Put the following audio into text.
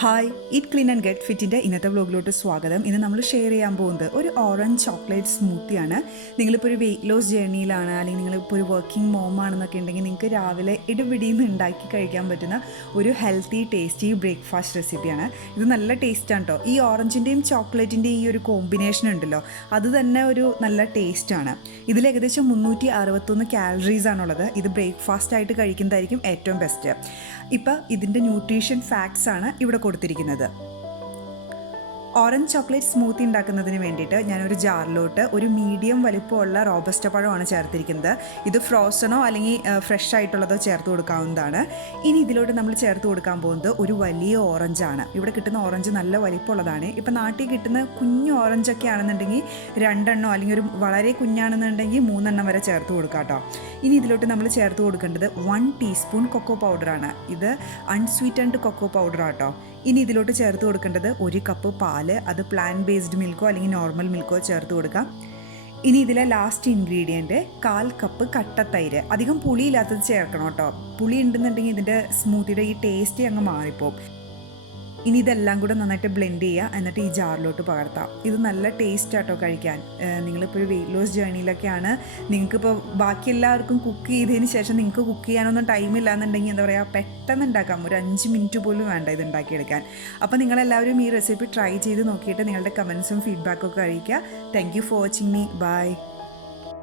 Hi eat clean and get ഫിറ്റിൻ്റെ ഇന്നത്തെ വ്ലോഗിലോട്ട് സ്വാഗതം. ഇന്ന് നമ്മൾ ഷെയർ ചെയ്യാൻ പോകുന്നത് ഒരു ഓറഞ്ച് ചോക്ലേറ്റ് സ്മൂത്തിയാണ്. നിങ്ങളിപ്പോൾ ഒരു വെയിറ്റ് ലോസ് ജേർണിയിലാണ്, അല്ലെങ്കിൽ നിങ്ങളിപ്പോൾ ഒരു വർക്കിംഗ് മോം ആണെന്നൊക്കെ ഉണ്ടെങ്കിൽ നിങ്ങൾക്ക് രാവിലെ ഇടപിടിയിൽ നിന്ന് ഉണ്ടാക്കി കഴിക്കാൻ പറ്റുന്ന ഒരു ഹെൽത്തി ടേസ്റ്റി ബ്രേക്ക്ഫാസ്റ്റ് റെസിപ്പിയാണ്. ഇത് നല്ല ടേസ്റ്റാണ് കേട്ടോ. ഈ ഓറഞ്ചിൻ്റെയും ചോക്ലേറ്റിൻ്റെയും ഈ ഒരു കോമ്പിനേഷൻ ഉണ്ടല്ലോ, അത് തന്നെ ഒരു നല്ല ടേസ്റ്റാണ്. ഇതിൽ ഏകദേശം 361 കാലറീസ് ആണുള്ളത്. ഇത് ബ്രേക്ക്ഫാസ്റ്റ് ആയിട്ട് കഴിക്കുന്നതായിരിക്കും ഏറ്റവും ബെസ്റ്റ്. ഇപ്പോൾ ഇതിൻ്റെ ന്യൂട്രീഷൻ ഫാക്ട്സ് ആണ് ഇവിടെ കൊടുത്തിരിക്കുന്നത്. ഓറഞ്ച് ചോക്ലേറ്റ് സ്മൂത്തി ഉണ്ടാക്കുന്നതിന് വേണ്ടിയിട്ട് ഞാനൊരു ജാറിലോട്ട് ഒരു മീഡിയം വലിപ്പമുള്ള റോബസ്റ്റ പഴമാണ് ചേർത്തിരിക്കുന്നത്. ഇത് ഫ്രോസണോ അല്ലെങ്കിൽ ഫ്രഷ് ആയിട്ടുള്ളതോ ചേർത്ത് കൊടുക്കാവുന്നതാണ്. ഇനി ഇതിലോട്ട് നമ്മൾ ചേർത്ത് കൊടുക്കാൻ പോകുന്നത് ഒരു വലിയ ഓറഞ്ചാണ്. ഇവിടെ കിട്ടുന്ന ഓറഞ്ച് നല്ല വലിപ്പമുള്ളതാണ്. ഇപ്പം നാട്ടിൽ കിട്ടുന്ന കുഞ്ഞു ഓറഞ്ചൊക്കെ ആണെന്നുണ്ടെങ്കിൽ 2 എണ്ണോ അല്ലെങ്കിൽ ഒരു വളരെ കുഞ്ഞാണെന്നുണ്ടെങ്കിൽ 3 എണ്ണം വരെ ചേർത്ത് കൊടുക്കാം കേട്ടോ. ഇനി ഇതിലോട്ട് നമ്മൾ ചേർത്ത് കൊടുക്കേണ്ടത് 1 ടീസ്പൂൺ കൊക്കോ പൗഡറാണ്. ഇത് അൺസ്വീറ്റൻഡ് കൊക്കോ പൗഡറാണ് കേട്ടോ. ഇനി ഇതിലോട്ട് ചേർത്ത് കൊടുക്കേണ്ടത് 1 കപ്പ് പാല്. അത് പ്ലാന്റ് ബേസ്ഡ് മിൽക്കോ അല്ലെങ്കിൽ നോർമൽ മിൽക്കോ ചേർത്ത് കൊടുക്കാം. ഇനി ഇതിലെ ലാസ്റ്റ് ഇൻഗ്രീഡിയൻറ്റ് 1/4 കപ്പ് കട്ടത്തൈര്. അധികം പുളിയില്ലാത്തത് ചേർക്കണം കേട്ടോ. പുളി ഉണ്ടെന്നുണ്ടെങ്കിൽ ഇതിൻ്റെ സ്മൂത്തിയുടെ ഈ ടേസ്റ്റ് അങ്ങ് മാറിപ്പോവും. ഇനി ഇതെല്ലാം കൂടെ നന്നായിട്ട് ബ്ലെൻഡ് ചെയ്യുക, എന്നിട്ട് ഈ ജാറിലോട്ട് പകർത്താം. ഇത് നല്ല ടേസ്റ്റ് ആട്ടോ കഴിക്കാൻ. നിങ്ങളിപ്പോൾ ഒരു വെയിറ്റ് ലോസ് ജേർണിയിലൊക്കെയാണ്, നിങ്ങൾക്കിപ്പോൾ ബാക്കി എല്ലാവർക്കും കുക്ക് ചെയ്തതിന് ശേഷം നിങ്ങൾക്ക് കുക്ക് ചെയ്യാനൊന്നും ടൈമില്ല എന്നുണ്ടെങ്കിൽ എന്താ പറയുക, പെട്ടെന്ന് ഉണ്ടാക്കാം. ഒരു 5 മിനിറ്റ് പോലും വേണ്ട ഇത് ഉണ്ടാക്കിയെടുക്കാൻ. അപ്പോൾ നിങ്ങളെല്ലാവരും ഈ റെസിപ്പി ട്രൈ ചെയ്ത് നോക്കിയിട്ട് നിങ്ങളുടെ കമൻസും ഫീഡ്ബാക്കൊക്കെ അറിയിക്കുക. Thank you for watching me. By.